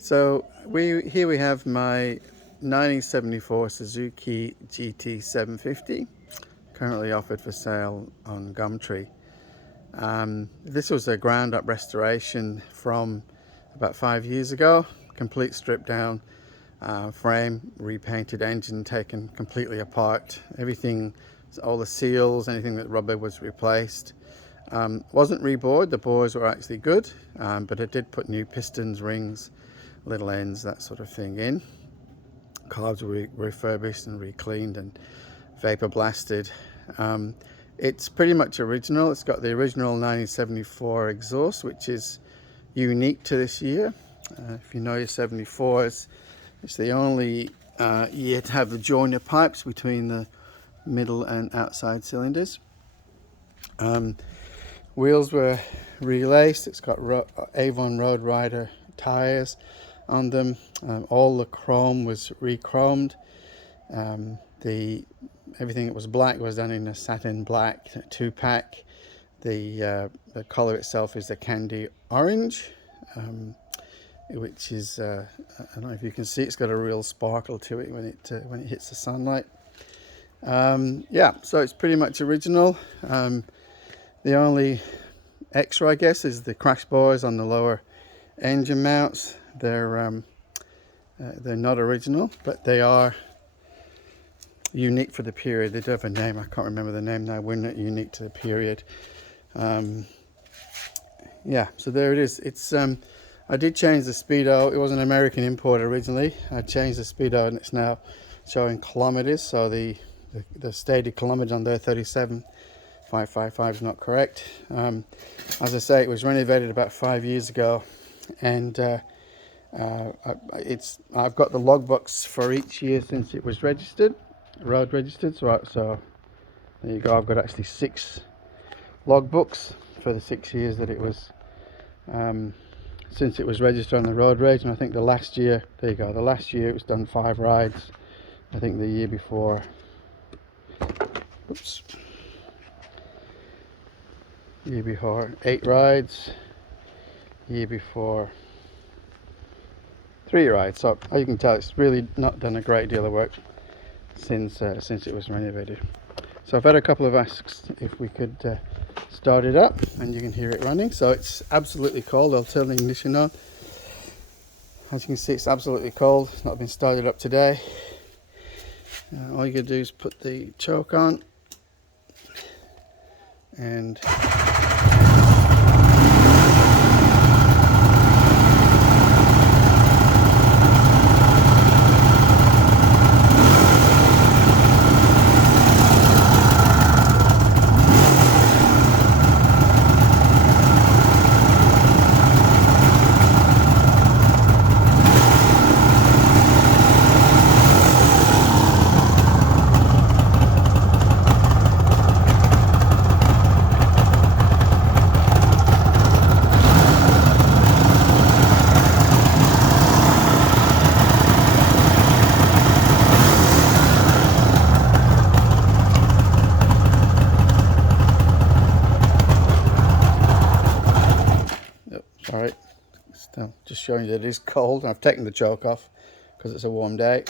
So here we have my 1974 Suzuki GT750, currently offered for sale on Gumtree. This was a ground up restoration from about 5 years ago. Complete strip down, frame, repainted, engine taken completely apart. Everything, all the seals, anything that rubber was replaced. Wasn't rebored, the bores were actually good, but it did put new pistons, rings, little ends, that sort of thing in. Carbs were refurbished and re-cleaned and vapor blasted. It's pretty much original. It's got the original 1974 exhaust, which is unique to this year. If you know your 74s, it's the only year to have the joiner pipes between the middle and outside cylinders. Wheels were relaced. It's got Avon Road Rider tires on them. All the chrome was re-chromed. Everything that was black was done in a satin black 2-pack. The color itself is a candy orange, which is I don't know if you can see, it's got a real sparkle to it when it hits the sunlight. Yeah, so it's pretty much original. The only extra, I guess, is the crash bars on the lower engine mounts. They're not original, but they are unique for the period. They do have a name, I can't remember the name now. We're not unique to the period. Yeah, so there it is. It's I did change the speedo. It was an American import originally. I changed the speedo and it's now showing kilometers, so the stated kilometers on there, 37,555, is not correct. As I say, it was renovated about 5 years ago, and I've got the logbooks for each year since it was registered, road registered. So there you go. I've got actually 6 logbooks for the 6 years that it was since it was registered on the road rage. And I think the last year, there you go, the last year it was done 5 rides. I think the year before, oops, year before 8 rides, year before 3 rides. So as you can tell, it's really not done a great deal of work since it was renovated. So I've had a couple of asks if we could start it up, and you can hear it running. So it's absolutely cold. I'll turn the ignition on. As you can see, it's absolutely cold. It's not been started up today. All you gotta do is put the choke on and alright, just showing you that it is cold. I've taken the choke off because it's a warm day.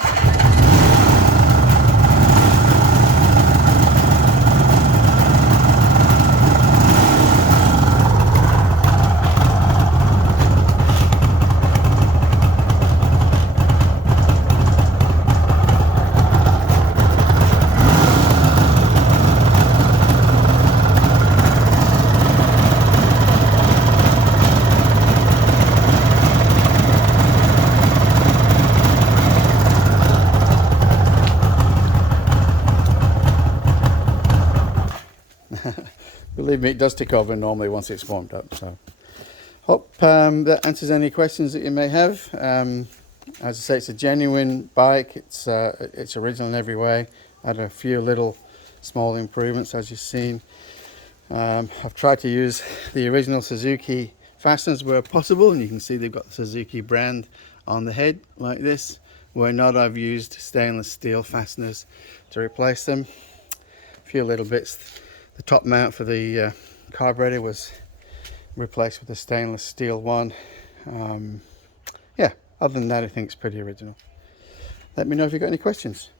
Believe me, it does tick over normally once it's warmed up. So hope that answers any questions that you may have. As I say, it's a genuine bike. It's original in every way. Had a few little small improvements, as you've seen. I've tried to use the original Suzuki fasteners where possible, and you can see they've got the Suzuki brand on the head like this. Where not, I've used stainless steel fasteners to replace them. A few little bits. The top mount for the carburetor was replaced with a stainless steel one. Yeah, Other than that, I think it's pretty original. Let me know if you've got any questions.